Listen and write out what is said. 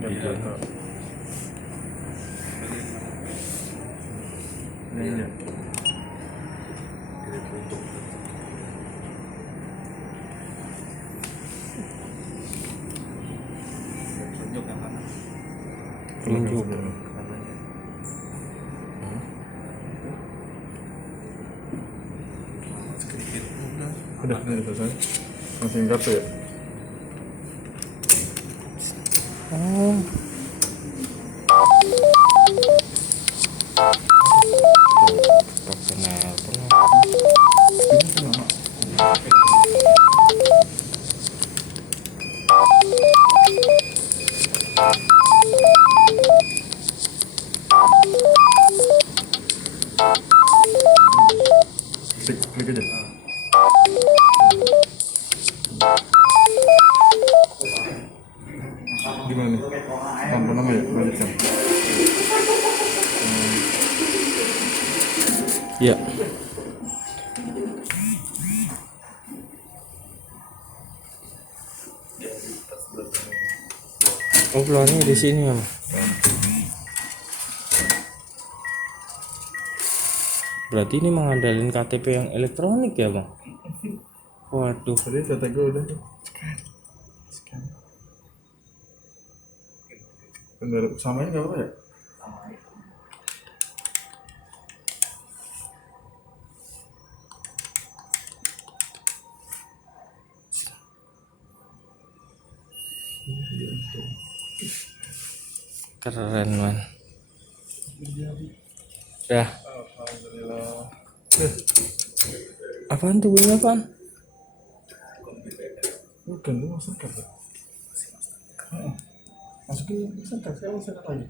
navigator. Ini ya. Tunjuk yang kanan. Tunjuk. Sedikit. Udah selesai. Masih kartu ya? Oh. Klik aja. Gimana nih? Tanpa nama ya? Lanjutkan. Ya. Oh, keluarnya di sini ya. Berarti ini mengandalkan KTP yang elektronik ya, Bang? Waduh. Tadi data gue udah scan. Bener, samain nggak apa ya? Keren, man. Dah. Alhamdulillah. Apaan tuh, bunyi apaan? Bukan, lu masuk kartu. Masukin masuk kartu, saya masuk lagi.